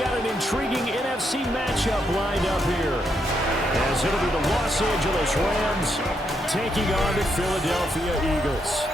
got an intriguing NFC matchup lined up here, as it'll be the Los Angeles Rams taking on the Philadelphia Eagles.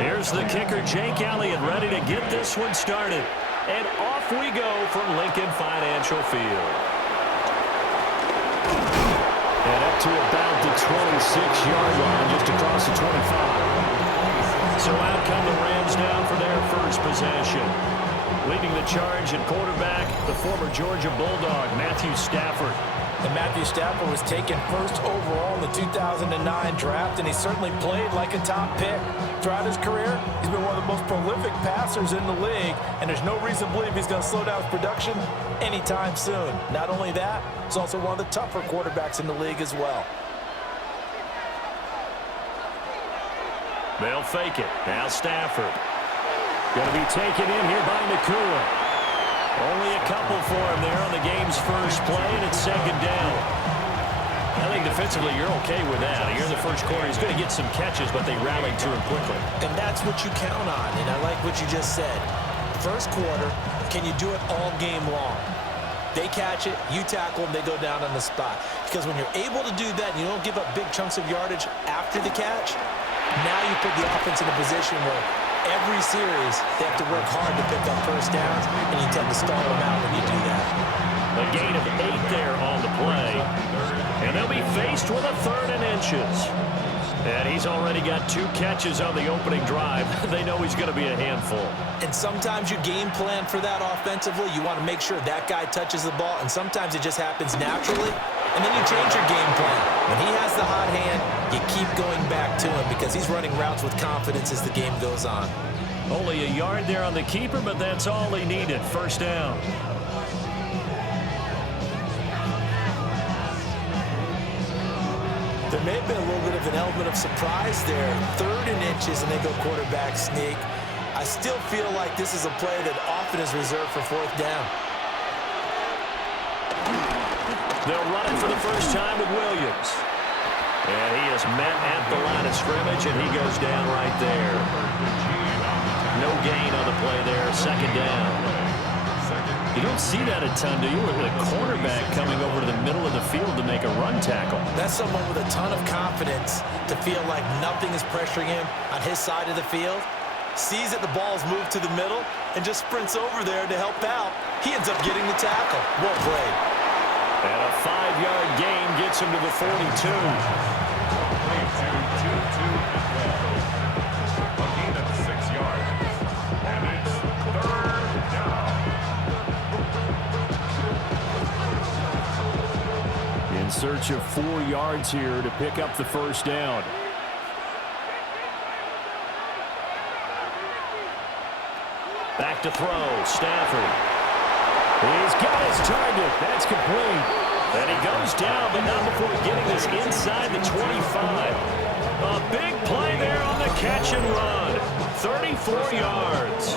Here's the kicker, Jake Elliott, ready to get this one started. And off we go from Lincoln Financial Field. And up to about the 26-yard line, just across the 25. So out come the Rams down for their first possession. Leading the charge at quarterback, the former Georgia Bulldog, Matthew Stafford. And Matthew Stafford was taken first overall in the 2009 draft, and he certainly played like a top pick. Throughout his career, he's been one of the most prolific passers in the league, and there's no reason to believe he's going to slow down his production anytime soon. Not only that, he's also one of the tougher quarterbacks in the league as well. They'll fake it. Now Stafford. Going to be taken in here by Nakua. Only a couple for him there on the game's first play, and it's second down. I think defensively you're okay with that. Here in the first quarter, he's going to get some catches, but they rallied to him quickly. And that's what you count on, and I like what you just said. First quarter, can you do it all game long? They catch it, you tackle them, they go down on the spot. Because when you're able to do that and you don't give up big chunks of yardage after the catch, now you put the offense in a position where every series, they have to work hard to pick up first downs, and you tend to stall them out when you do that. A gain of 8 there on the play, and they'll be faced with a 3rd and inches. And he's already got 2 catches on the opening drive. They know he's going to be a handful. And sometimes you game plan for that offensively. You want to make sure that guy touches the ball, and sometimes it just happens naturally. And then you change your game plan. When he has the hot hand, you keep going back to him because he's running routes with confidence as the game goes on. Only a yard there on the keeper, but that's all he needed. First down. There may have been a little bit of an element of surprise there. 3rd and inches, and they go quarterback sneak. I still feel like this is a play that often is reserved for 4th down. They'll run it for the first time with Williams. And he is met at the line of scrimmage, and he goes down right there. No gain on the play there. Second down. You don't see that a ton, do you? With a cornerback coming over to the middle of the field to make a run tackle. That's someone with a ton of confidence to feel like nothing is pressuring him on his side of the field. Sees that the ball's moved to the middle and just sprints over there to help out. He ends up getting the tackle. Well played. And a 5-yard gain gets him to the 42. In search of 4 yards here to pick up the first down. Back to throw, Stafford. He's got his target. That's complete. And he goes down, but not before getting this inside the 25. A big play there on the catch and run. 34 yards.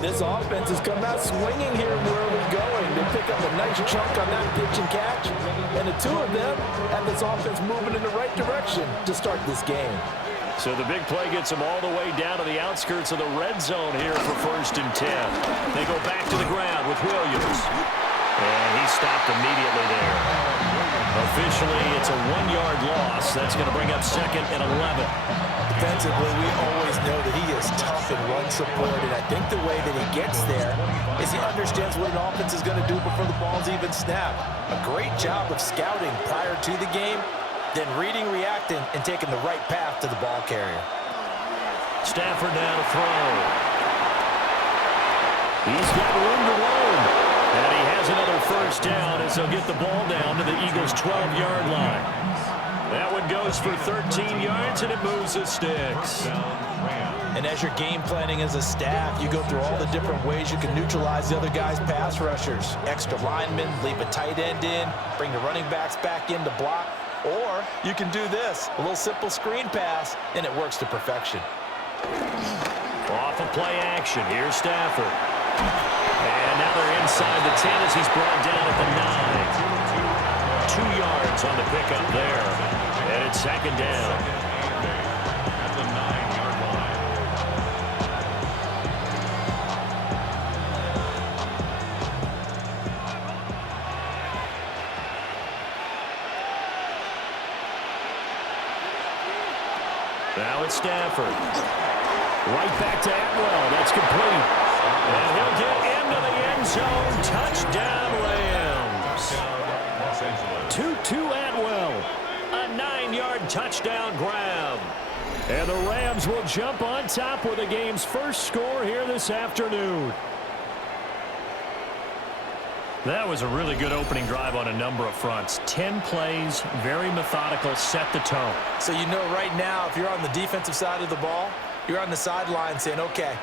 This offense has come out swinging here in the early going. They pick up a nice chunk on that pitch and catch. And the 2 of them have this offense moving in the right direction to start this game. So the big play gets them all the way down to the outskirts of the red zone here for 1st and 10. They go back to the ground with Williams. And he stopped immediately there. Officially, it's a 1-yard loss. That's going to bring up 2nd and 11. Defensively, we always know that he is tough in run support, and I think the way that he gets there is he understands what an offense is going to do before the ball's even snapped. A great job of scouting prior to the game, then reading, reacting, and taking the right path to the ball carrier. Stafford now to throw. He's got room to roam. And he has another first down as they'll get the ball down to the Eagles' 12-yard line. That one goes for 13 yards, and it moves the sticks. And as you're game planning as a staff, you go through all the different ways you can neutralize the other guy's pass rushers. Extra linemen, leave a tight end in, bring the running backs back in to block. Or you can do this, a little simple screen pass, and it works to perfection. Off of play action, here's Stafford. And now they're inside the 10 as he's brought down at the 9. 2 yards on the pickup there. And it's second down. At the 9-yard line. Now it's Stafford. Right back to Atwell. That's complete. And he'll get into the end zone. Touchdown, Rams. 2-2 Atwell. A 9-yard touchdown grab. And the Rams will jump on top with the game's first score here this afternoon. That was a really good opening drive on a number of fronts. 10 plays, very methodical, set the tone. So you know right now, if you're on the defensive side of the ball, you're on the sideline saying, okay,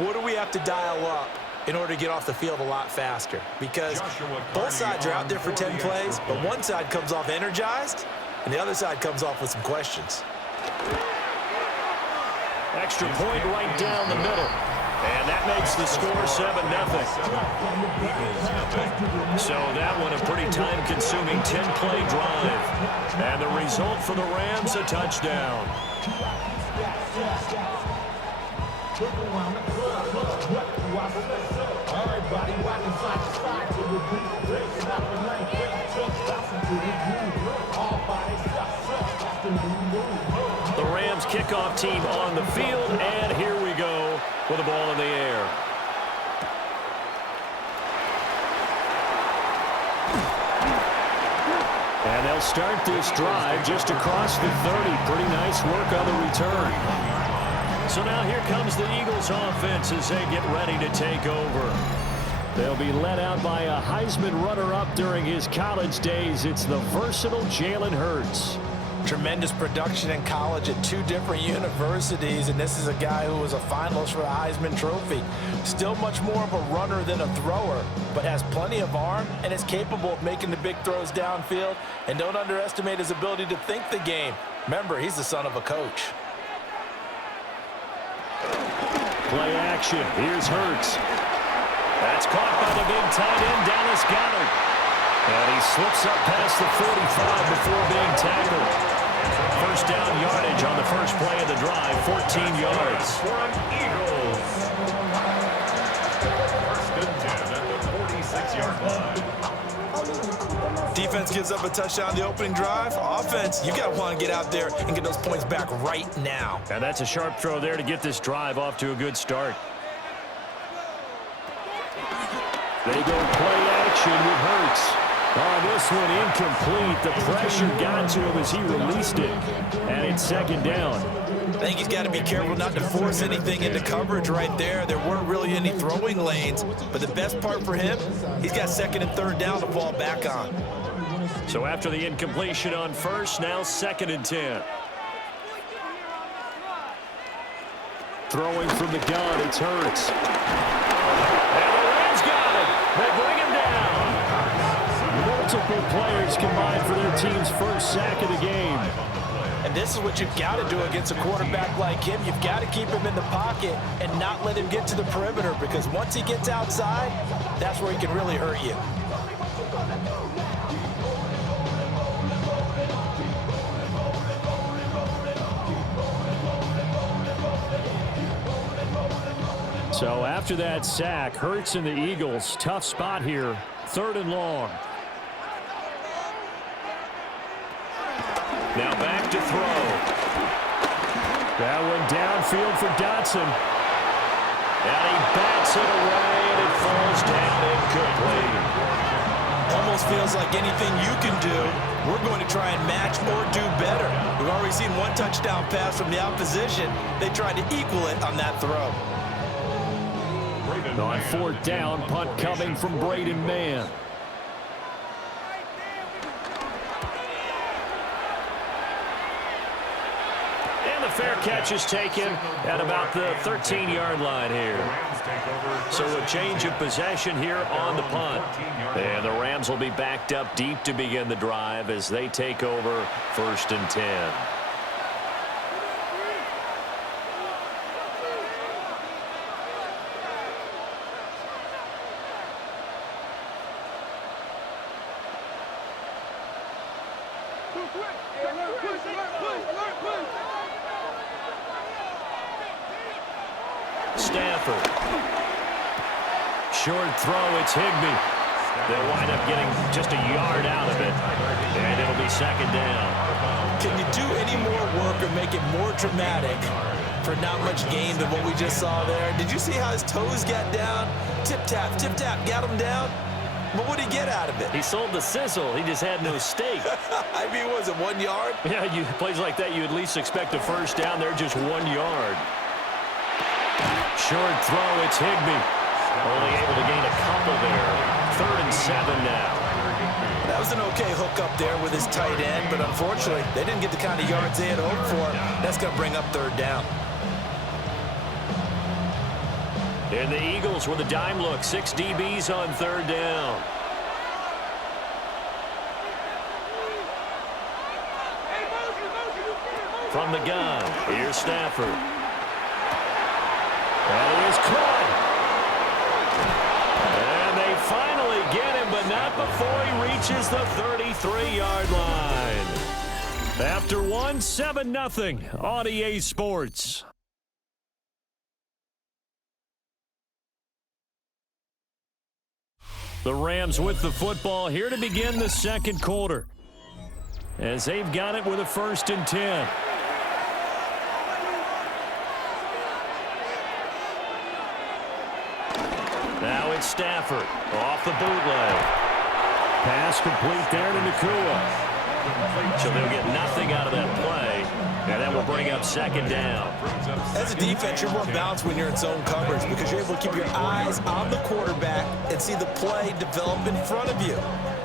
what do we have to dial up in order to get off the field a lot faster? Because both sides are out there for 10 plays, but one side comes off energized, and the other side comes off with some questions. Extra point right down the middle. And that makes the score 7-0. So that one a pretty time-consuming 10-play drive. And the result for the Rams, a touchdown. The Rams kickoff team on the field, and here we go with the ball in the air. And they'll start this drive just across the 30. Pretty nice work on the return. So now here comes the Eagles offense as they get ready to take over. They'll be led out by a Heisman runner-up during his college days. It's the versatile Jalen Hurts. Tremendous production in college at 2 different universities, and this is a guy who was a finalist for the Heisman Trophy. Still much more of a runner than a thrower, but has plenty of arm and is capable of making the big throws downfield. And don't underestimate his ability to think the game. Remember, he's the son of a coach. Play action. Here's Hurts. That's caught by the big tight end, Dallas Goedert. And he slips up past the 45 before being tackled. First down yardage on the first play of the drive, 14 yards. Eagles. First and 10 at the 46-yard line. Defense gives up a touchdown the opening drive. Offense, you got to want to get out there and get those points back right now. And that's a sharp throw there to get this drive off to a good start. They go play action with Hurts. Oh, this one incomplete. The pressure got to him as he released it. And it's second down. I think he's got to be careful not to force anything into coverage right there. There weren't really any throwing lanes. But the best part for him, he's got second and third down to fall back on. So after the incompletion on first, now second and 10. Throwing from the gun, it's Hurts. And the Rams got it. They bring him down. Multiple players combined for their team's first sack of the game. And this is what you've got to do against a quarterback like him. You've got to keep him in the pocket and not let him get to the perimeter, because once he gets outside, that's where he can really hurt you. So after that sack, Hurts and the Eagles, tough spot here, 3rd and long. Now back to throw. That one downfield for Dotson. And he bats it away, and it falls down incomplete. Almost feels like anything you can do, we're going to try and match or do better. We've already seen one touchdown pass from the opposition. They tried to equal it on that throw. On 4th down, punt coming from Braden Mann. fair catch is taken at about the 13-yard line here. So a change of possession here on the punt. And the Rams will be backed up deep to begin the drive as they take over 1st and 10. Stafford. Short throw, it's Higbee. They'll wind up getting just a yard out of it, and it'll be 2nd down. Can you do any more work or make it more dramatic for not much gain than what we just saw there? Did you see how his toes got down? Tip-tap, got him down. But what did he get out of it? He sold the sizzle. He just had no steak. I mean, was it 1 yard? Yeah, plays like that, you at least expect a first down. They're just 1 yard. Short throw, it's Higbee. Only able to gain a couple there. 3rd and 7 now. That was an okay hook up there with his tight end, but unfortunately, they didn't get the kind of yards they had hoped for. That's going to bring up 3rd down. And the Eagles with a dime look. 6 DBs on 3rd down. From the gun, here's Stafford. And he is caught. And they finally get him, but not before he reaches the 33-yard line. After one, 7-0 on EA Sports. The Rams with the football here to begin the 2nd quarter, as they've got it with a 1st and 10. Now it's Stafford off the bootleg. Pass complete there to Nakua. So they'll get nothing out of that play, and that will bring up 2nd down. As a defense, you're more balanced when you're in zone coverage because you're able to keep your eyes on the quarterback and see the play develop in front of you.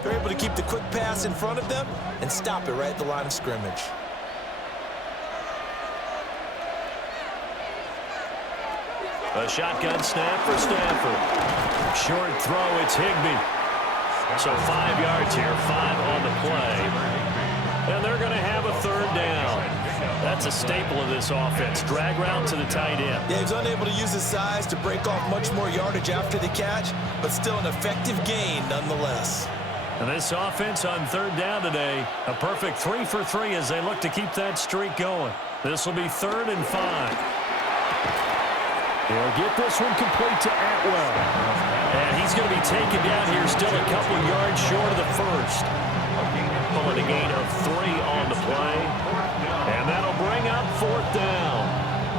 They're able to keep the quick pass in front of them and stop it right at the line of scrimmage. A shotgun snap for Stafford. Short throw, it's Higbee. So 5 yards here, 5 on the play. And they're going to have a 3rd down. That's a staple of this offense. Drag route to the tight end. Yeah, he's unable to use his size to break off much more yardage after the catch, but still an effective gain nonetheless. And this offense on 3rd down today, a perfect 3 for 3 as they look to keep that streak going. This will be 3rd and 5. They'll get this one complete to Atwell. And he's going to be taken down here still a couple yards short of the 1st. Pulling a gain of 3 on the play. And that'll bring up 4th down.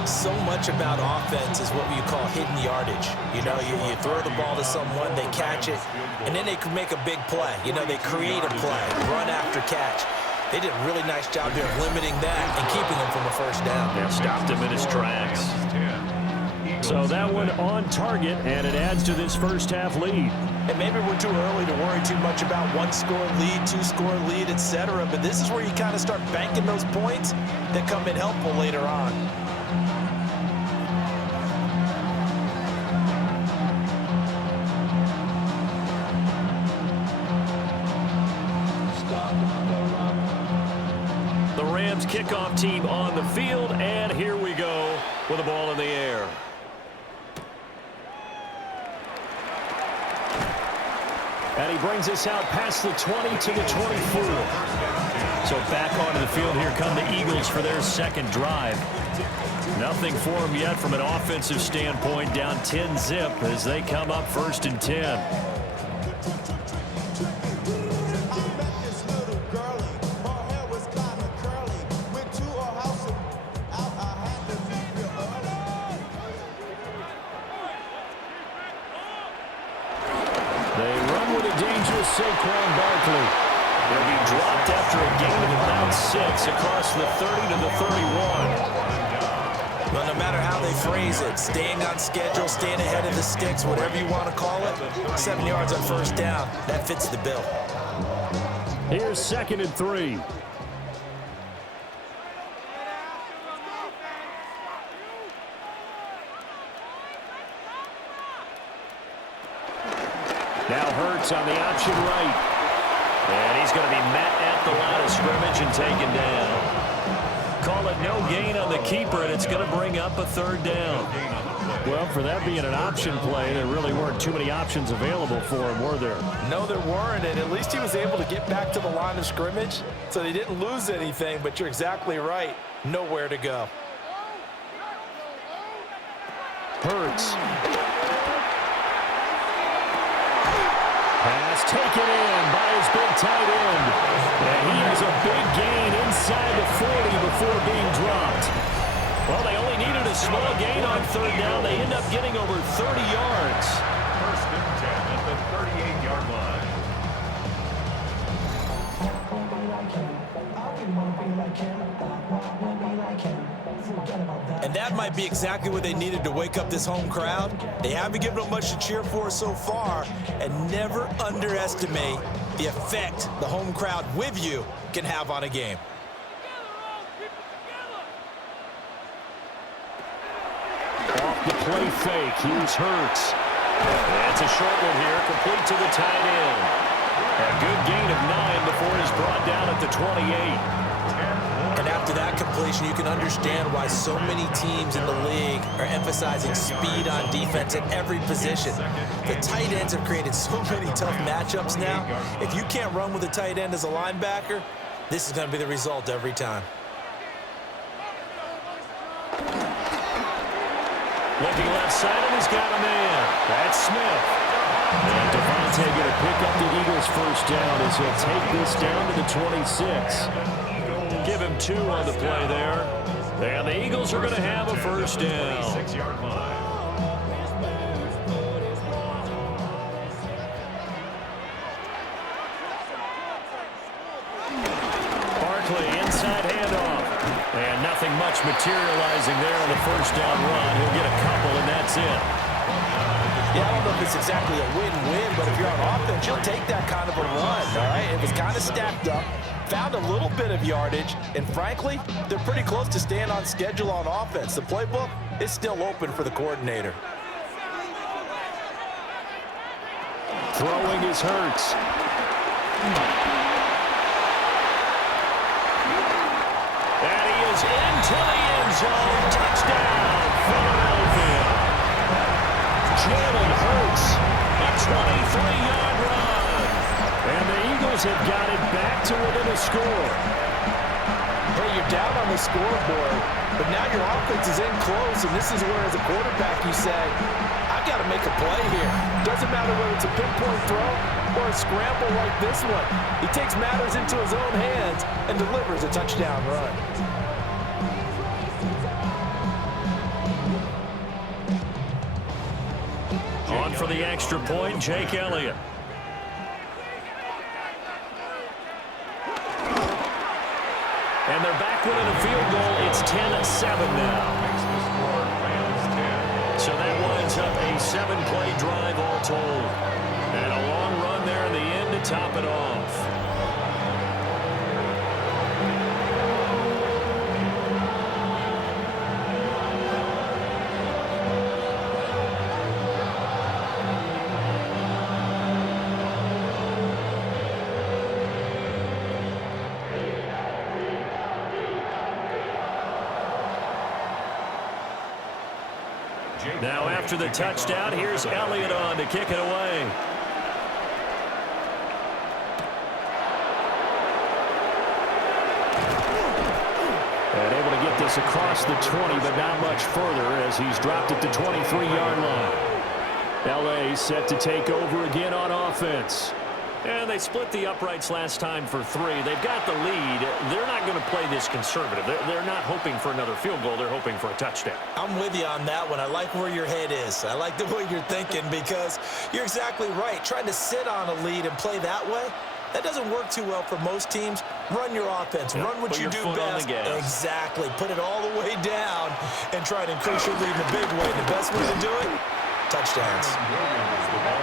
So much about offense is what you call hidden yardage. You know, you throw the ball to someone, they catch it, and then they can make a big play. You know, they create a play, run after catch. They did a really nice job here of limiting that and keeping him from a 1st down. They stopped him in his tracks. So that one on target, and it adds to this first half lead. And maybe we're too early to worry too much about 1-score lead, 2-score lead, etc. But this is where you kind of start banking those points that come in helpful later on. The Rams kickoff team on the field, and here we go with the ball in the air. And he brings us out past the 20 to the 24. So back onto the field, here come the Eagles for their 2nd drive. Nothing for them yet from an offensive standpoint, down 10-zip as they come up 1st and 10. Saquon Barkley. They'll be dropped after a gain of about 6 across the 30 to the 31. Well, no matter how they phrase it, staying on schedule, staying ahead of the sticks, whatever you want to call it, 7 yards on 1st down, that fits the bill. Here's 2nd and 3. Now Hurts on the option right. And he's going to be met at the line of scrimmage and taken down. Call it no gain on the keeper, and it's going to bring up a third down. Well, for that being an option play, there really weren't too many options available for him, were there? No, there weren't, and at least he was able to get back to the line of scrimmage, so they didn't lose anything, but you're exactly right. Nowhere to go. Hurts. Pass taken in by his big tight end. And he has a big gain inside the 40 before being dropped. Well, they only needed a small gain on third down. They end up getting over 30 yards. First and 10 at the 38-yard line. And that might be exactly what they needed to wake up this home crowd. They haven't given them much to cheer for so far, and never underestimate the effect the home crowd with you can have on a game. Off the play fake, here's Hurts. That's a short one here, complete to the tight end. A good gain of 9 before he's brought down at the 28. And after that completion, you can understand why so many teams in the league are emphasizing speed on defense at every position. The tight ends have created so many tough matchups now. If you can't run with a tight end as a linebacker, this is going to be the result every time. Looking left side, and he's got a man. That's Smith. And Devontae going to pick up the Eagles' first down as he'll take this down to the 26. Give him 2 on the play there. And the Eagles are going to have a first down. 6-yard line. Barkley inside handoff. And nothing much materializing there on the first down run. He'll get a couple, and that's it. Yeah, I don't know if it's exactly a win-win, but if you're on offense, you'll take that kind of a run, all right? It was kind of stacked up, found a little bit of yardage, and frankly, they're pretty close to staying on schedule on offense. The playbook is still open for the coordinator. Throwing is Hurts. And he is into the end zone. Touchdown, Philadelphia. Jalen Hurts. A 23-yard run. And the Eagles have got it back to within a score. Hey, you're down on the scoreboard, but now your offense is in close, and this is where, as a quarterback, you say, I got to make a play here. Doesn't matter whether it's a pinpoint throw or a scramble like this one. He takes matters into his own hands and delivers a touchdown run. On for the extra point, Jake Elliott. And they're back winning a field goal. It's 10-7 now. So that winds up a 7-play drive all told. And a long run there in the end to top it off. Now after the touchdown, here's Elliott on to kick it away. And able to get this across the 20, but not much further as he's dropped it to 23-yard line. L.A. set to take over again on offense. And they split the uprights last time for 3. They've got the lead. They're not going to play this conservative. They're not hoping for another field goal. They're hoping for a touchdown. I'm with you on that one. I like where your head is. I like the way you're thinking because you're exactly right. Trying to sit on a lead and play that way, that doesn't work too well for most teams. Run your offense. Yep, Run what you do best. Exactly. Put it all the way down and try to increase your lead in a big way. The best way to do it, touchdowns.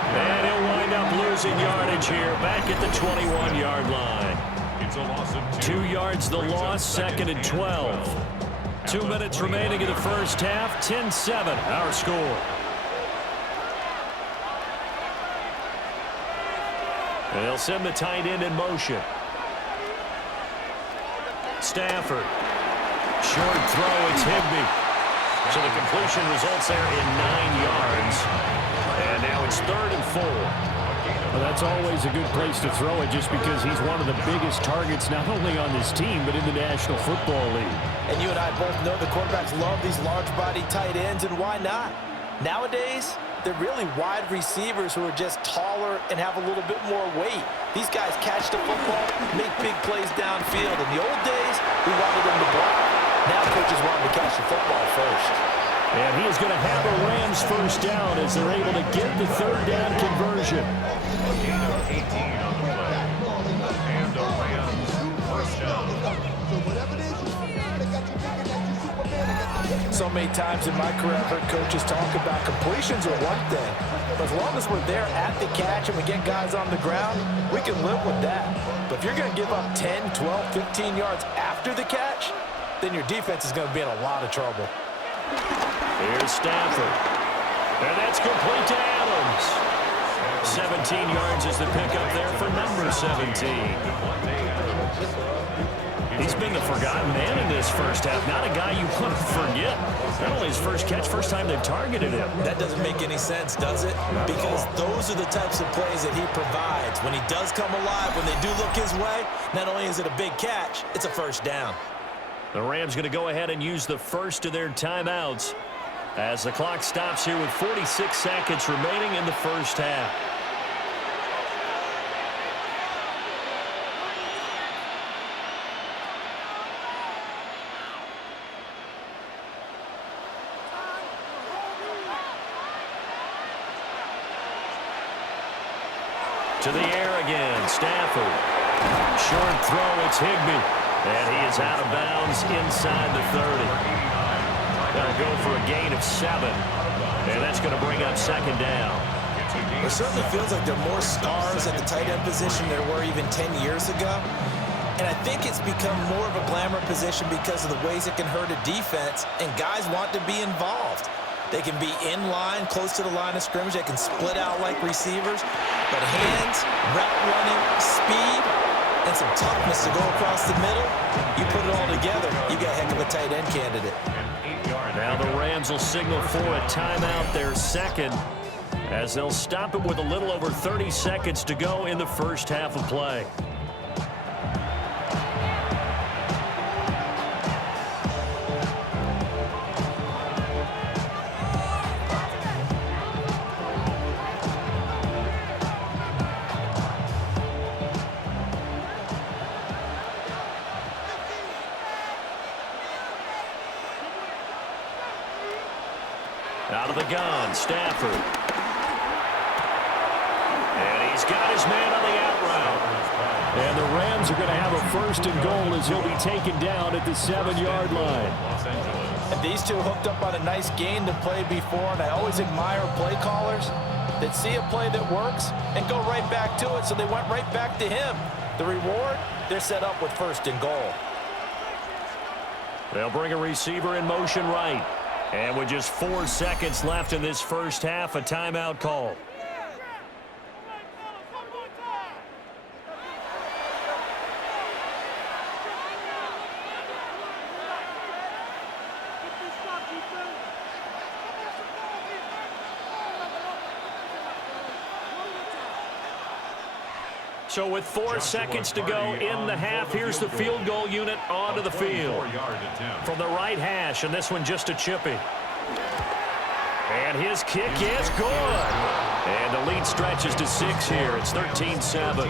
And he'll wind up losing yardage here back at the 21-yard line. It's a loss of 2 yards the loss, 2nd and 12. 2 minutes remaining in the first half, 10-7 our score. And they'll send the tight end in motion. Stafford. Short throw, it's Higbee. So the completion results there in 9 yards. And now it's 3rd and 4. Well, that's always a good place to throw it just because he's one of the biggest targets not only on this team but in the National Football League. And you and I both know the quarterbacks love these large-body tight ends, and why not? Nowadays, they're really wide receivers who are just taller and have a little bit more weight. These guys catch the football, make big plays downfield. In the old days, we wanted them to block. Now coaches want them to catch the football first. And he is going to have a Rams first down as they're able to get the 3rd down conversion. A gain of 18 on the play. And the Rams first down. So many times in my career, I've heard coaches talk about completions are one thing. But as long as we're there at the catch and we get guys on the ground, we can live with that. But if you're going to give up 10, 12, 15 yards after the catch, then your defense is going to be in a lot of trouble. Here's Stafford. And that's complete to Adams. 17 yards is the pickup there for number 17. He's been the forgotten man in this first half. Not a guy you want to forget. Not only his first catch, first time they've targeted him. That doesn't make any sense, does it? Because those are the types of plays that he provides. When he does come alive, when they do look his way, not only is it a big catch, it's a first down. The Rams going to go ahead and use the first of their timeouts as the clock stops here with 46 seconds remaining in the first half. To the air again, Stafford. Short throw, it's Higbee. And he is out of bounds inside the 30. They'll go for a gain of 7. And that's going to bring up 2nd down. It certainly feels like there are more stars at the tight end position than there were even 10 years ago. And I think it's become more of a glamour position because of the ways it can hurt a defense, and guys want to be involved. They can be in line, close to the line of scrimmage. They can split out like receivers. But hands, route running, speed, and some toughness to go across the middle, you put it all together, you got a heck of a tight end candidate. Now the Rams will signal for a timeout, their second, as they'll stop it with a little over 30 seconds to go in the first half of play. Out of the gun, Stafford. And he's got his man on the out route. And the Rams are going to have a 1st and goal as he'll be taken down at the 7-yard line. And these two hooked up on a nice gain to play before, and I always admire play callers that see a play that works and go right back to it, so they went right back to him. The reward, they're set up with 1st and goal. They'll bring a receiver in motion right. And with just 4 seconds left in this first half, a timeout call. So with 4 seconds to go in the half, here's the field goal unit onto the field. From the right hash, and this one just a chippy. And his kick is good. And the lead stretches to 6 here. It's 13-7.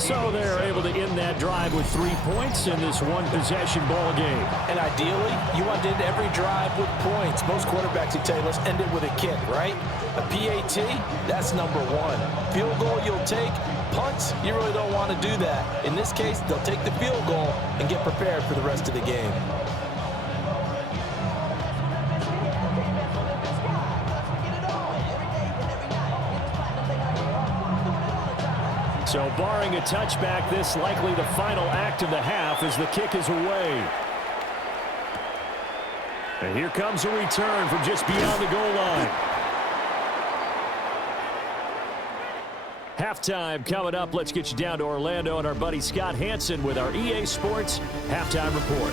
So they're able to end that drive with 3 points in this one-possession ball game. And ideally, you want to end every drive with points. Most quarterbacks would tell you, let's end it with a kick, right? A PAT, that's number 1. Field goal you'll take. Punts, you really don't want to do that. In this case, they'll take the field goal and get prepared for the rest of the game. So barring a touchback, this likely the final act of the half as the kick is away. And here comes a return from just beyond the goal line. Halftime coming up. Let's get you down to Orlando and our buddy Scott Hansen with our EA Sports Halftime Report.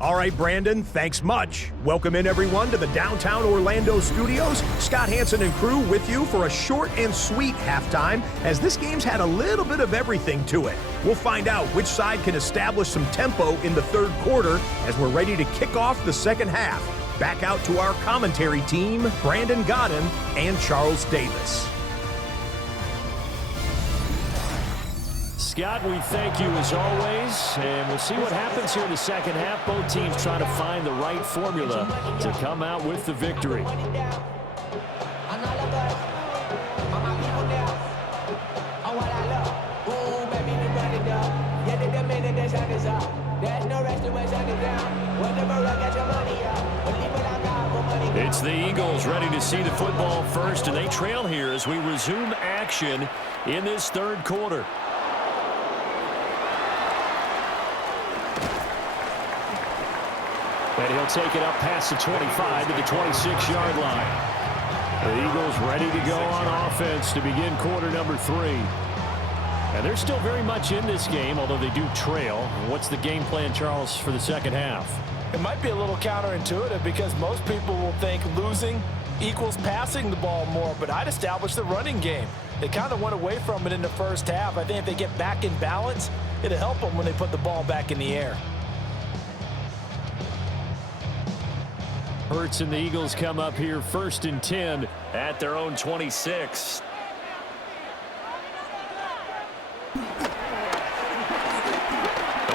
All right, Brandon, thanks much. Welcome in, everyone, to the downtown Orlando studios. Scott Hansen and crew with you for a short and sweet halftime, as this game's had a little bit of everything to it. We'll find out which side can establish some tempo in the third quarter as we're ready to kick off the second half. Back out to our commentary team, Brandon Godden and Charles Davis. Scott, we thank you as always, and we'll see what happens here in the second half. Both teams trying to find the right formula to come out with the victory. It's the Eagles ready to see the football first, and they trail here as we resume action in this third quarter. And he'll take it up past the 25 to the 26-yard line. The Eagles ready to go on offense to begin quarter number 3. And they're still very much in this game, although they do trail. What's the game plan, Charles, for the second half? It might be a little counterintuitive because most people will think losing equals passing the ball more, but I'd establish the running game. They kind of went away from it in the first half. I think if they get back in balance, it'll help them when they put the ball back in the air. Hurts and the Eagles come up here 1st and 10 at their own 26. The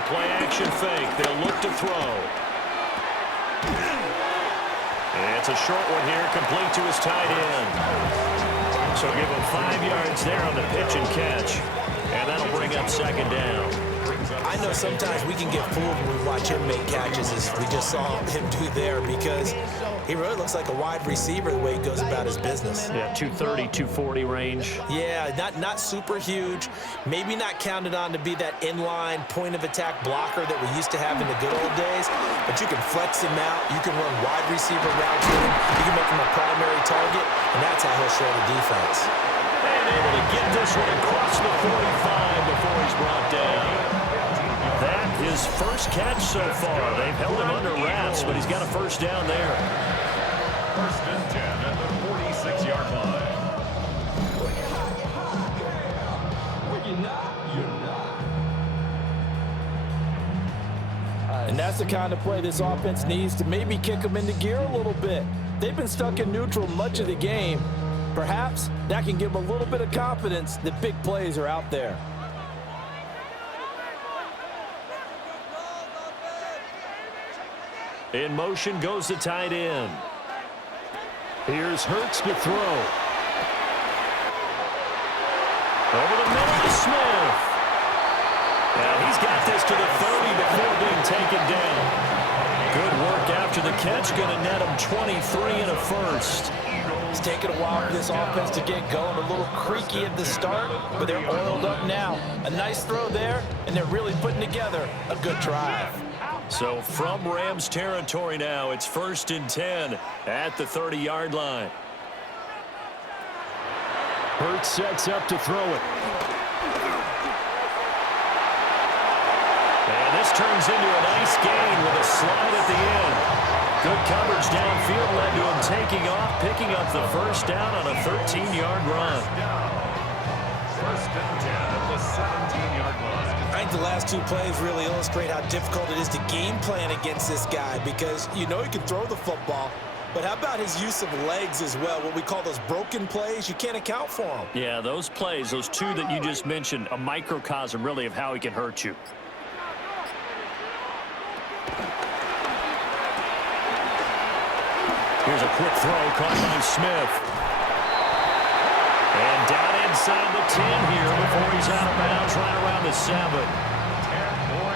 play action fake. They'll look to throw. And it's a short one here, complete to his tight end. So give him 5 yards there on the pitch and catch. And that'll bring up second down. I know sometimes we can get fooled when we watch him make catches, as we just saw him do there, because he really looks like a wide receiver the way he goes about his business. Yeah, 230, 240 range. Yeah, not super huge. Maybe not counted on to be that inline point-of-attack blocker that we used to have in the good old days, but you can flex him out. You can run wide receiver routes with him. You can make him a primary target, and that's how he'll show the defense. And able to get this one across the 45 before he's brought down. That his first catch so far. They've held him under wraps, but he's got a first down there. 1st and 10 at the 46-yard line. And that's the kind of play this offense needs to maybe kick them into gear a little bit. They've been stuck in neutral much of the game. Perhaps that can give them a little bit of confidence that big plays are out there. In motion goes the tight end. Here's Hurts to throw. Over the middle to Smith. And he's got this to the 30 before being taken down. Good work after the catch. Going to net him 23 and a first. It's taken a while for this offense to get going. A little creaky at the start, but they're oiled up now. A nice throw there, and they're really putting together a good drive. So from Rams territory now, it's 1st and 10 at the 30-yard line. Hurts sets up to throw it. And this turns into a nice gain with a slide at the end. Good coverage downfield led to him taking off, picking up the first down on a 13-yard run. 1st and 10 at the 17-yard line. I think the last two plays really illustrate how difficult it is to game plan against this guy, because you know he can throw the football, but how about his use of legs as well? What we call those broken plays, you can't account for them. Yeah, those plays, those two that you just mentioned, a microcosm really of how he can hurt you. Here's a quick throw caught by Smith. And down inside the 10 here before he's out of bounds, right around the 7.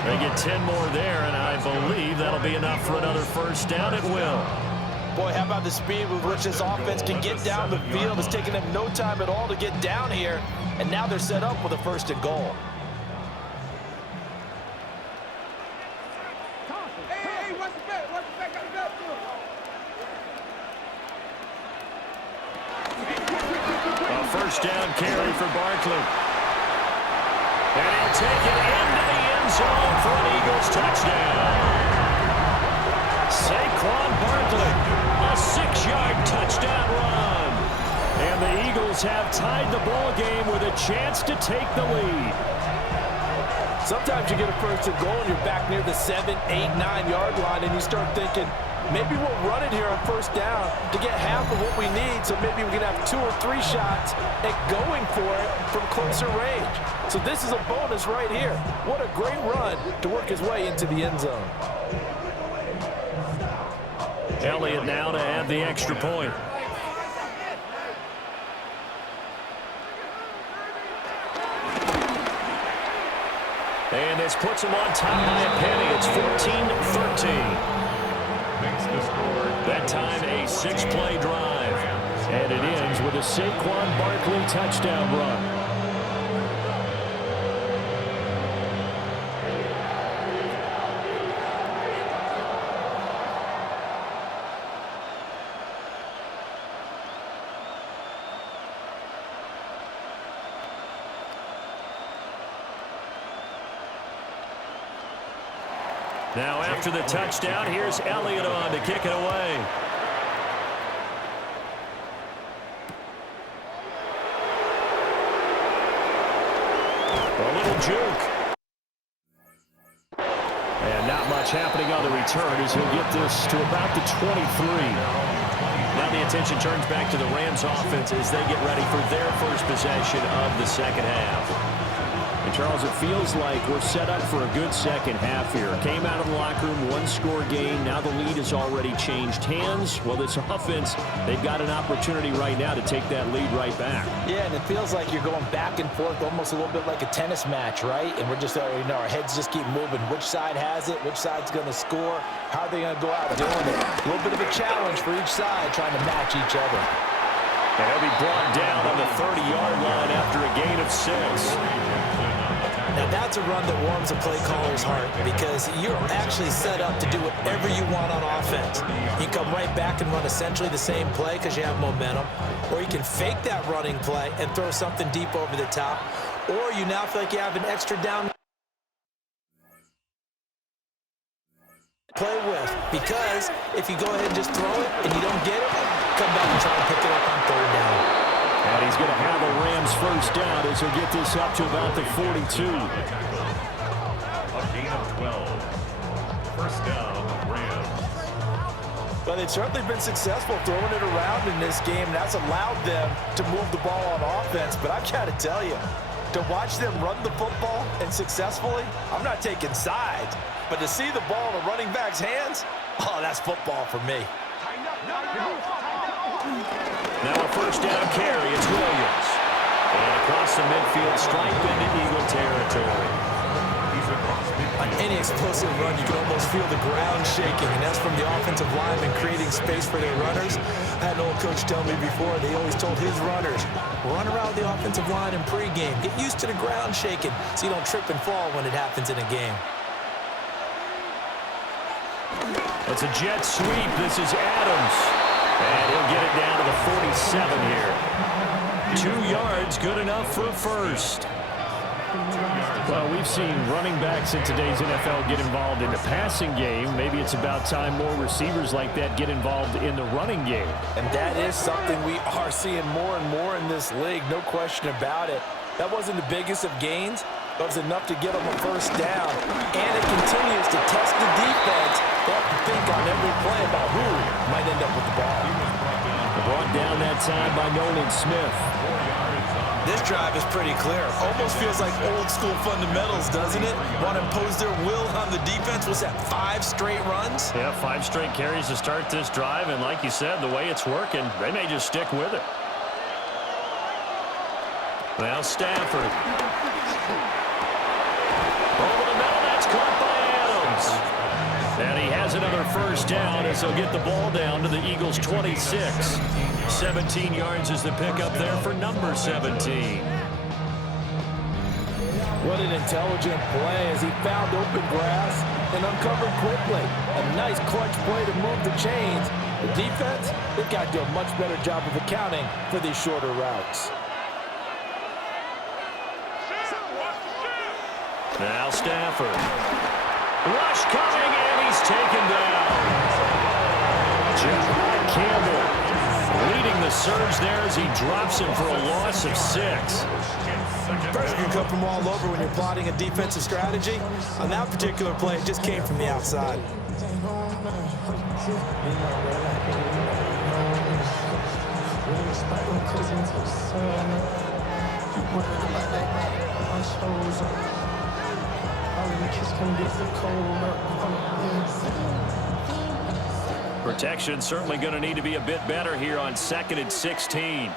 They get 10 more there, and I believe that'll be enough for another first down. It will. Boy, how about the speed with which this offense can get down the field? It's taken them no time at all to get down here, and now they're set up with a 1st and goal. first down carry for Barkley. And he'll take it into the end zone for an Eagles touchdown. Saquon Barkley, a 6-yard touchdown run. And the Eagles have tied the ball game with a chance to take the lead. Sometimes you get a first and goal and you're back near the 7, 8, 9-yard line, and you start thinking, maybe we'll run it here on first down to get half of what we need, so maybe we can have 2 or 3 shots at going for it from closer range. So this is a bonus right here. What a great run to work his way into the end zone. Elliott now to add the extra point. And this puts him on top by a penny. It's 14-13. Makes the score. That time a 6-play drive. And it ends with a Saquon Barkley touchdown run. Now after the touchdown, here's Elliott on to kick it away. A little juke. And not much happening on the return as he'll get this to about the 23. Now the attention turns back to the Rams offense as they get ready for their first possession of the second half. And Charles, it feels like we're set up for a good second half here. Came out of the locker room, 1-score game. Now the lead has already changed hands. Well, this offense, they've got an opportunity right now to take that lead right back. Yeah, and it feels like you're going back and forth almost a little bit like a tennis match, right? And we're just, our heads just keep moving. Which side has it? Which side's going to score? How are they going to go out doing it? A little bit of a challenge for each side trying to match each other. And he'll be brought down on the 30-yard line after a gain of 6. Now that's a run that warms a play caller's heart because you're actually set up to do whatever you want on offense. You can come right back and run essentially the same play because you have momentum, or you can fake that running play and throw something deep over the top, or you now feel like you have an extra down play with, because if you go ahead and just throw it and you don't get it, come back and try to pick it up on 3rd down. And he's going to have a Rams first down as he'll get this up to about the 42. A gain of 12. First down, Rams. Well, they've certainly been successful throwing it around in this game. That's allowed them to move the ball on offense. But I've got to tell you, to watch them run the football and successfully, I'm not taking sides. But to see the ball in a running back's hands, oh, that's football for me. Now a first down carry, it's Williams. And across the midfield, stripe into Eagle territory. On any explosive run, you can almost feel the ground shaking, and that's from the offensive linemen creating space for their runners. I had an old coach tell me before, they always told his runners, run around the offensive line in pregame. Get used to the ground shaking so you don't trip and fall when it happens in a game. It's a jet sweep. This is Adams. And he'll get it down to the 47 here. 2 yards, good enough for a first. Well, we've seen running backs in today's NFL get involved in the passing game. Maybe it's about time more receivers like that get involved in the running game. And that is something we are seeing more and more in this league, no question about it. That wasn't the biggest of gains, but it was enough to get them a first down. And it continues to test the defense. They have to think on every play about who might end up with the ball. Brought down that time by Nolan Smith. This drive is pretty clear. Almost feels like old school fundamentals, doesn't it? Want to impose their will on the defense. What's that, 5 straight runs? Yeah, 5 straight carries to start this drive. And like you said, the way it's working, they may just stick with it. Now Stafford. Over the middle, that's caught by Adams. And he has another first down as he'll get the ball down to the Eagles' 26. 17 yards is the pickup there for number 17. What an intelligent play as he found open grass and uncovered quickly. A nice clutch play to move the chains. The defense, they've got to do a much better job of accounting for these shorter routes. Now Stafford. Rush coming, and he's taken down. John Campbell leading the surge there as he drops him for a loss of 6. Pressure can come from all over when you're plotting a defensive strategy. On that particular play, it just came from the outside. Protection certainly going to need to be a bit better here on 2nd and 16.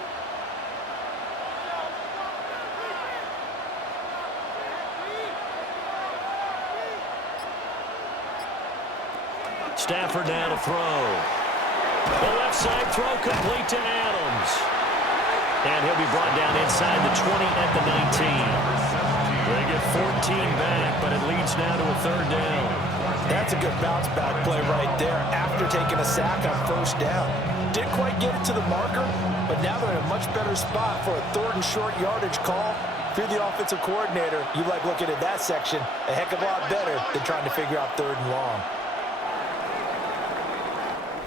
Stafford now to throw. The left side throw complete to Adams. And he'll be brought down inside the 20 at the 19. They get 14 back, but it leads now to a 3rd down. That's a good bounce back play right there after taking a sack on 1st down. Didn't quite get it to the marker, but now they're in a much better spot for a 3rd and short yardage call. If you're the offensive coordinator, you like looking at that section a heck of a lot better than trying to figure out 3rd and long.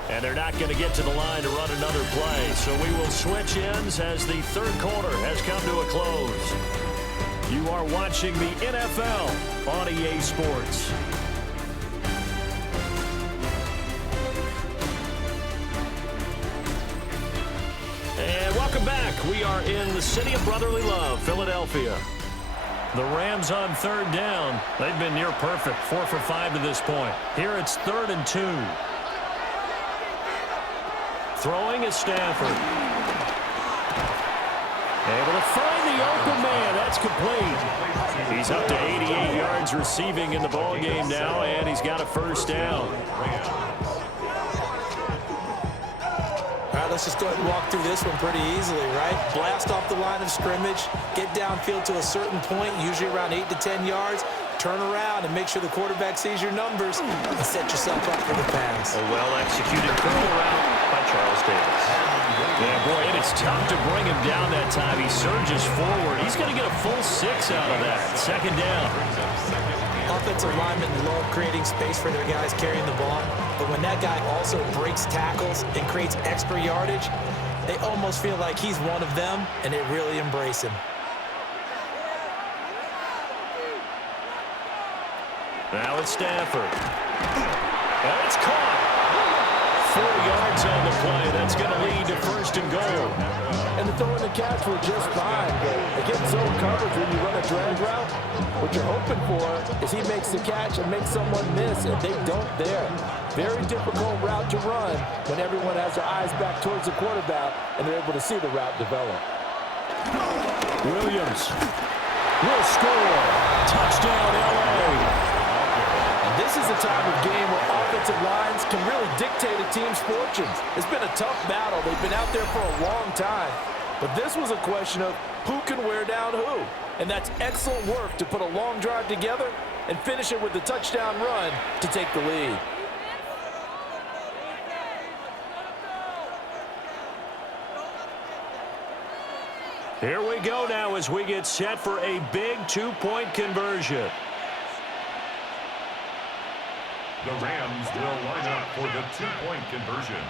And they're not going to get to the line to run another play, so we will switch ends as the 3rd quarter has come to a close. You are watching the NFL on EA Sports. And welcome back. We are in the city of brotherly love, Philadelphia. The Rams on 3rd down. They've been near perfect, 4 for 5 to this point. Here it's 3rd and 2. Throwing is Stafford. Able to find the open man. That's complete. He's up to 88 yards receiving in the ballgame now, and he's got a 1st down. All right, let's just go ahead and walk through this one pretty easily, right? Blast off the line of scrimmage, get downfield to a certain point, usually around 8 to 10 yards, turn around and make sure the quarterback sees your numbers and set yourself up for the pass. A well-executed curl route by Charles Davis. Yeah, boy, and it's tough to bring him down that time. He surges forward. He's going to get a full 6 out of that. 2nd down. Offensive linemen love creating space for their guys carrying the ball, but when that guy also breaks tackles and creates extra yardage, they almost feel like he's one of them, and they really embrace him. Now it's Stafford. And it's caught. 4 yards on the play. That's going to lead to 1st and goal. And the throw and the catch were just fine, but against zone coverage when you run a drag route, what you're hoping for is he makes the catch and makes someone miss, and they don't there. Very difficult route to run when everyone has their eyes back towards the quarterback and they're able to see the route develop. Williams will score. Touchdown, L.A. This is a time of game where offensive lines can really dictate a team's fortunes. It's been a tough battle. They've been out there for a long time. But this was a question of who can wear down who. And that's excellent work to put a long drive together and finish it with the touchdown run to take the lead. Here we go now as we get set for a big 2-point conversion. The Rams will line up for the 2-point conversion.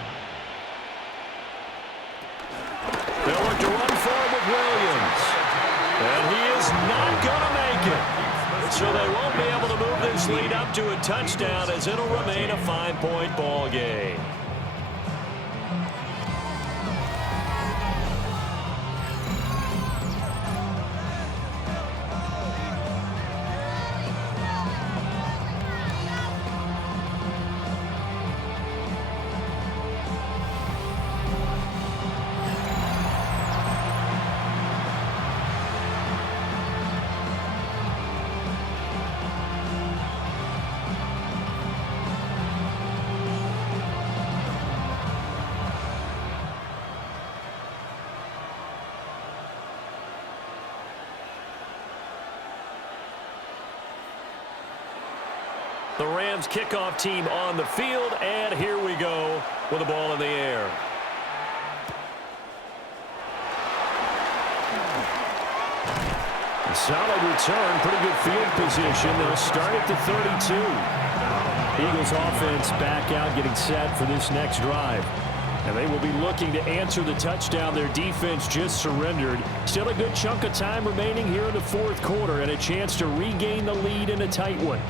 They'll look to run forward with Williams. And he is not going to make it. So they won't be able to move this lead up to a touchdown as it'll remain a 5-point ball game. The Rams kickoff team on the field, and here we go with the ball in the air. Solid return, pretty good field position. They'll start at the 32. Eagles offense back out, getting set for this next drive. And they will be looking to answer the touchdown their defense just surrendered. Still a good chunk of time remaining here in the fourth quarter and a chance to regain the lead in a tight one.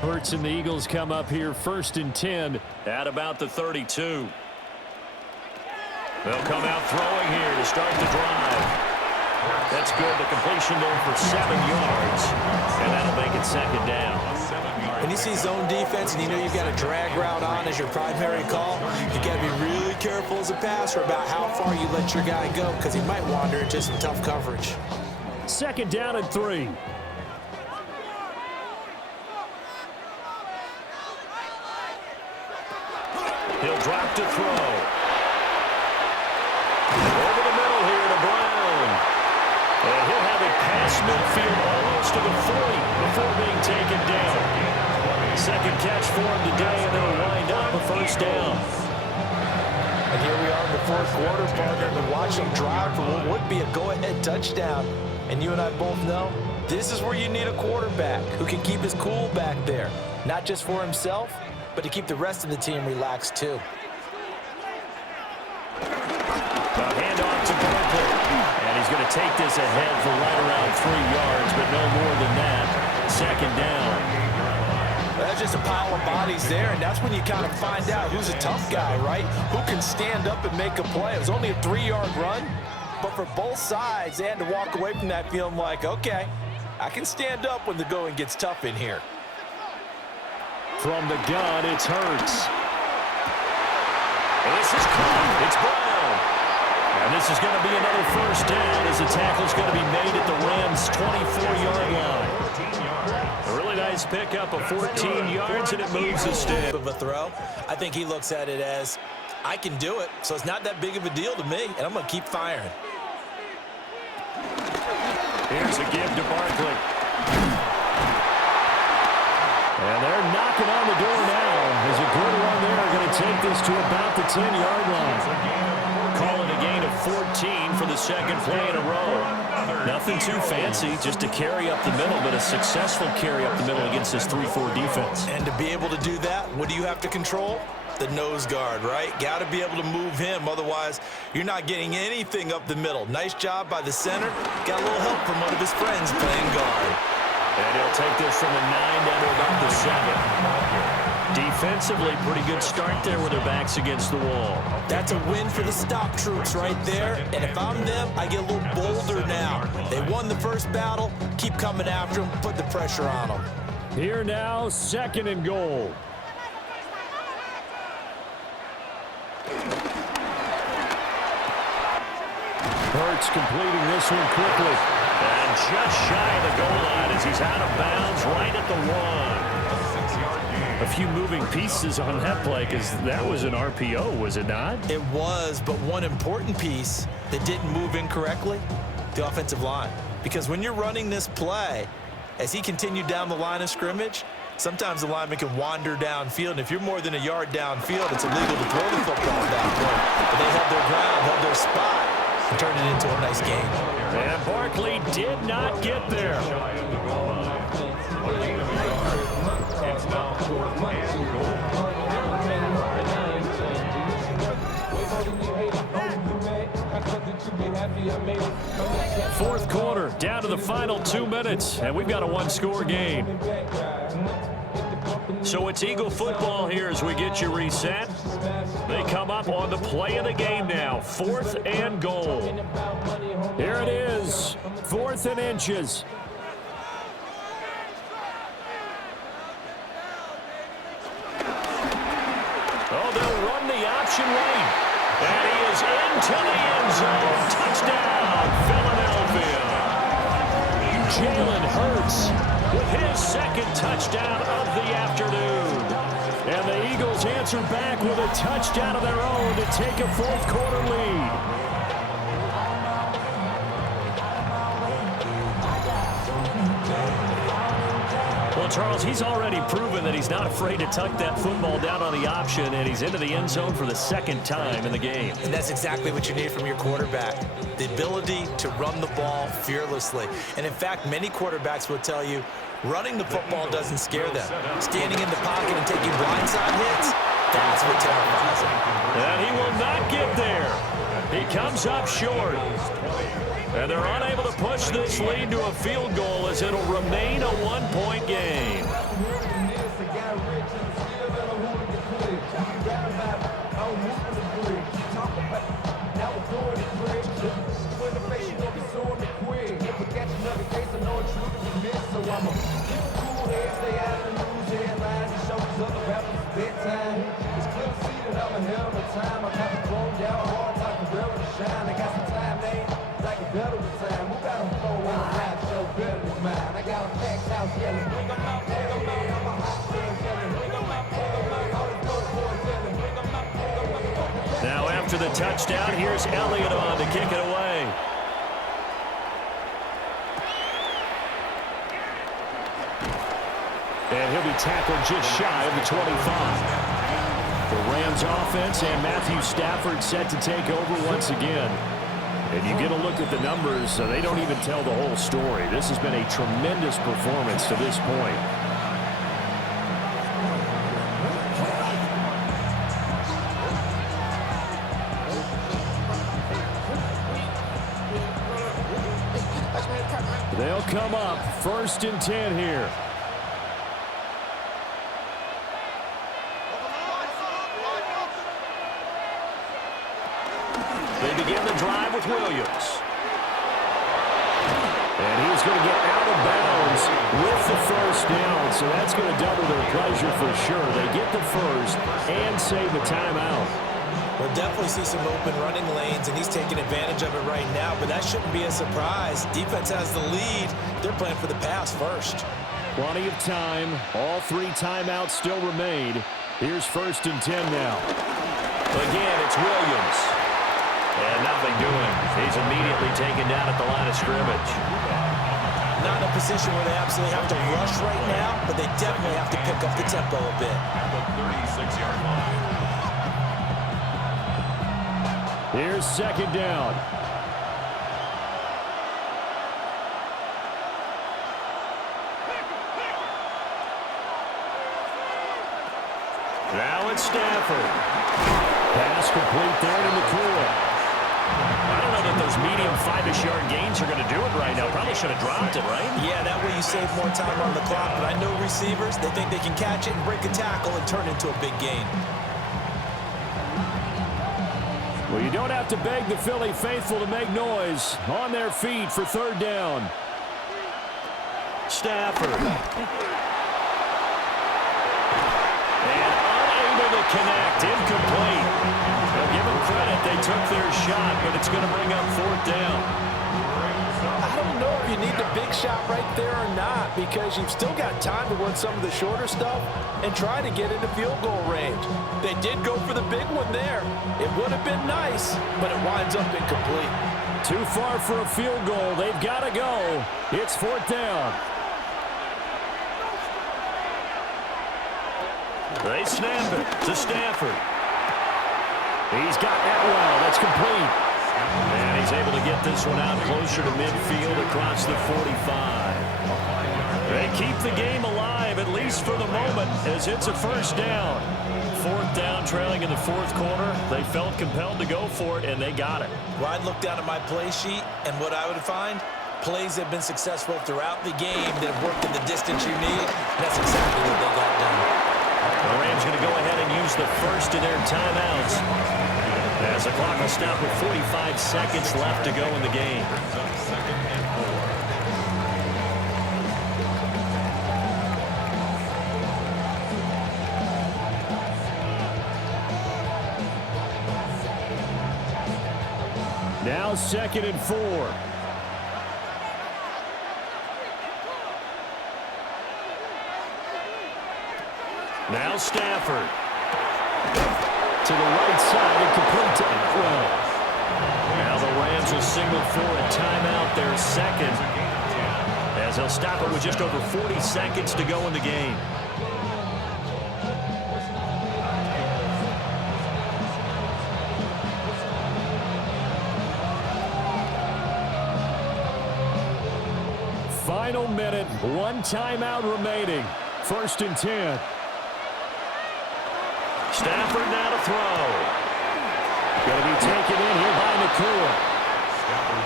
Hurts and the Eagles come up here 1st and 10 at about the 32. They'll come out throwing here to start the drive. That's good. The completion there for 7 yards, and that'll make it 2nd down. When you see zone defense and you know you've got a drag route on as your primary call, you've got to be really careful as a passer about how far you let your guy go because he might wander into some tough coverage. 2nd down and 3. He'll drop to throw. Over the middle here to Brown. And he'll have it past midfield almost to the 40 before being taken down. 2nd catch for him today, and they'll wind up a 1st down. And here we are in the 4th quarter, partner, and watch him drive for what would be a go-ahead touchdown. And you and I both know this is where you need a quarterback who can keep his cool back there, not just for himself, but to keep the rest of the team relaxed too. The handoff to Barkley. And he's going to take this ahead for right around 3 yards, but no more than that. 2nd down. That's just a pile of bodies there, and that's when you kind of find out who's a tough guy, right? Who can stand up and make a play. It was only a 3-yard run, but for both sides, they had to walk away from that feeling like, okay, I can stand up when the going gets tough in here. From the gun, it's Hurts. And this is caught. It's Brown. And this is going to be another 1st down as the tackle's going to be made at the Rams' 24-yard line. A really nice pickup of 14 yards, and it moves the stick. Of a throw. I think he looks at it as, I can do it, so it's not that big of a deal to me, and I'm going to keep firing. Here's a give to Barkley. And they're knocking on the door now. There's a good run there. Going to take this to about the 10-yard line. Call it a gain of 14 for the 2nd play in a row. Nothing too fancy, just a carry up the middle, but a successful carry up the middle against this 3-4 defense. And to be able to do that, what do you have to control? The nose guard, right? Got to be able to move him. Otherwise, you're not getting anything up the middle. Nice job by the center. Got a little help from one of his friends playing guard. And he'll take this from the 9 down to about the 7. Defensively, pretty good start there with their backs against the wall. That's a win for the stop troops right there. And if I'm them, I get a little bolder now. They won the first battle. Keep coming after them. Put the pressure on them. Here now, 2nd and goal. Hurts completing this one quickly. And just shy of the goal line as he's out of bounds right at the 1. A few moving pieces on that play because that was an RPO, was it not? It was, but one important piece that didn't move incorrectly, the offensive line. Because when you're running this play, as he continued down the line of scrimmage, sometimes the lineman can wander downfield. And if you're more than a yard downfield, it's illegal to throw the football that way. But they held their ground, held their spot, and turned it into a nice game. And Barkley did not get there. Fourth quarter, down to the final 2 minutes, and we've got a 1-score game. So it's Eagle football here as we get you reset. They come up on the play of the game now, 4th and goal. Here it is, 4th and inches. Oh, they'll run the option right. And he is into the end zone. Touchdown, Philadelphia. Jalen Hurts with his 2nd touchdown of the afternoon. And the Eagles answer back with a touchdown of their own to take a 4th quarter lead. Well, Charles, he's already proven that he's not afraid to tuck that football down on the option, and he's into the end zone for the second time in the game. And that's exactly what you need from your quarterback, the ability to run the ball fearlessly. And in fact, many quarterbacks will tell you running the football doesn't scare them. Standing in the pocket and taking blindside hits, that's what terrifies him. And he will not get there. He comes up short. And they're unable to push this lead to a field goal as it'll remain a one-point game. Now after the touchdown, here's Elliott on to kick it away. And he'll be tackled just shy of the 25. The Rams offense and Matthew Stafford set to take over once again. And you get a look at the numbers, so they don't even tell the whole story. This has been a tremendous performance to this point. They'll come up 1st and 10 here. They begin the drive with Williams. And he's going to get out of bounds with the first down, so that's going to double their pleasure for sure. They get the first and save a timeout. We'll definitely see some open running lanes, and he's taking advantage of it right now, but that shouldn't be a surprise. Defense has the lead. They're playing for the pass first. Plenty of time. All 3 timeouts still remain. Here's 1st and 10 now. Again, it's Williams. And nothing doing. He's immediately taken down at the line of scrimmage. Not in a position where they absolutely have to rush right now, but they definitely have to pick up the tempo a bit. At the 36-yard line. Here's 2nd down. Now it's Stafford. Pass complete there to McCoy. I don't know that those medium 5-ish yard gains are going to do it right now. Probably should have dropped it, right? Yeah, that way you save more time on the clock, but I know receivers, they think they can catch it and break a tackle and turn into a big gain. Well, you don't have to beg the Philly faithful to make noise. On their feet for 3rd down. Stafford. And unable to connect. Incomplete. They'll give them credit. They took their shot, but it's going to bring up 4th down. I don't know if you need the big shot right there or not, because you've still got time to run some of the shorter stuff and try to get into field goal range. They did go for the big one there. It would have been nice, but it winds up incomplete. Too far for a field goal. They've got to go. It's 4th down. They snap it to Stafford. He's got Atwell. That's complete. And he's able to get this one out closer to midfield across the 45. They keep the game alive, at least for the moment, as it's a 1st down. 4th down, trailing in the 4th quarter. They felt compelled to go for it, and they got it. Well, I'd look down at my play sheet, and what I would find, plays have been successful throughout the game that have worked in the distance you need. That's exactly what they got done. The Rams going to go ahead and use the first of their timeouts, as the clock will stop with 45 seconds left to go in the game. Now 2nd and 4. Now Stafford. To the right side and complete to Atwell. Now the Rams will signal for a timeout, their 2nd, as they'll stop it with just over 40 seconds to go in the game. Final minute, one timeout remaining. 1st and 10. Stafford now to throw. Going to be taken in here by Nakua.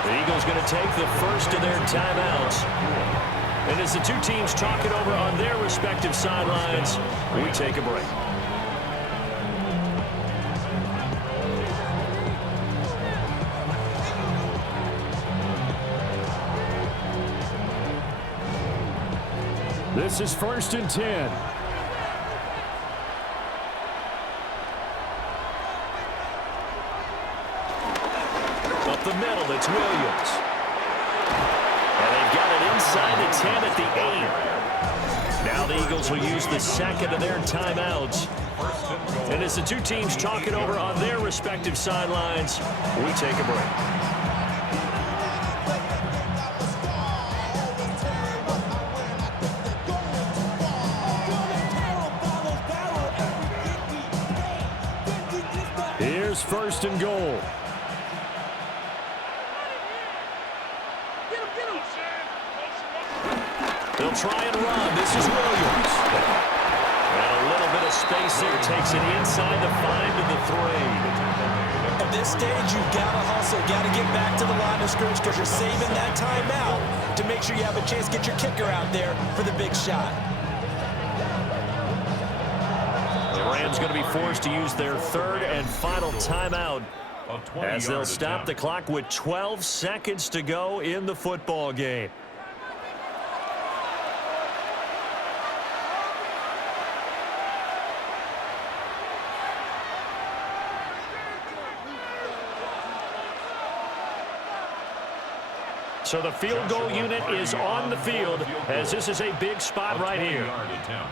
The Eagles going to take the first of their timeouts. And as the two teams talk it over on their respective sidelines, we take a break. This is 1st and 10. Up the middle, it's Williams. And they've got it inside the 10 at the 8. Now the Eagles will use the second of their timeouts. And as the two teams talk it over on their respective sidelines, we take a break. Here's 1st and goal. They'll try and run. This is Williams. And a little bit of space there. Takes it inside the 5 to the 3. At this stage, you've got to hustle. Got to get back to the line of scrimmage because you're saving that timeout to make sure you have a chance to get your kicker out there for the big shot. The Rams going to be forced to use their third and final timeout as they'll stop the clock with 12 seconds to go in the football game. So the field goal unit is on the field as this is a big spot right here.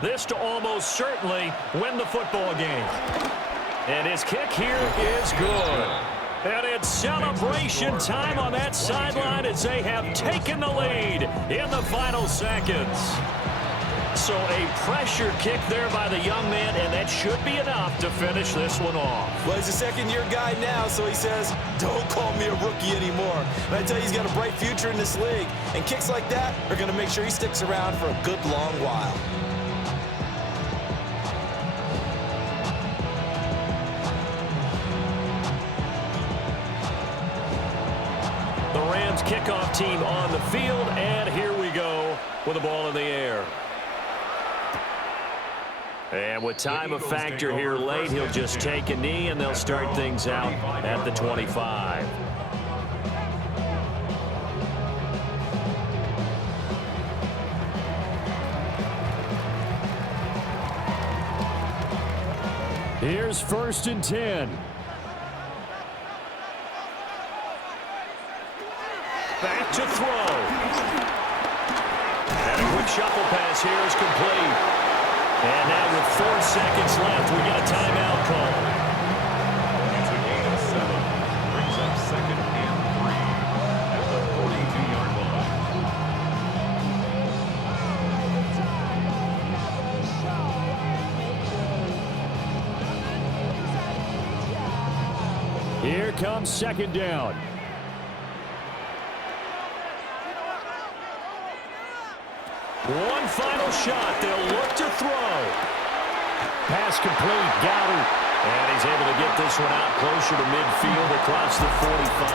This to almost certainly win the football game. And his kick here is good. And it's celebration time on that sideline as they have taken the lead in the final seconds. So a pressure kick there by the young man, and that should be enough to finish this one off. Well, he's a second-year guy now, so he says, don't call me a rookie anymore. And I tell you, he's got a bright future in this league. And kicks like that are going to make sure he sticks around for a good long while. The Rams kickoff team on the field, and here we go with the ball in the air. And with time of factor here late, he'll just take a knee, and they'll start things out at the 25. Here's 1st and 10. Back to throw. And a quick shuffle pass here is complete. And now with 4 seconds left, we get a timeout call. It's a gain of 7. Brings up 2nd and 3 at the 42-yard line. Here comes 2nd down. One final shot. They'll look to throw. Pass complete. Goddard. And he's able to get this one out closer to midfield across the 45.